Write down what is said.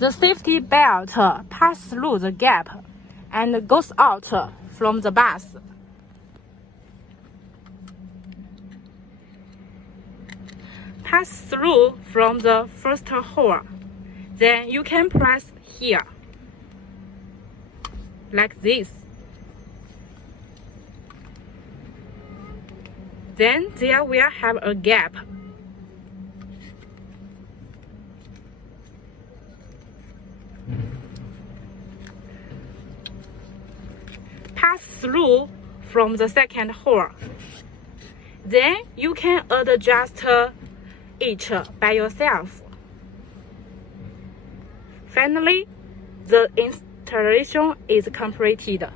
The safety belt passes through the gap and goes out from the bus. Pass through from the first hole. Then you can press here, like this. Then there will have a gap. Pass through from the second hole. Then you can adjust it by yourself. Finally, the installation is completed.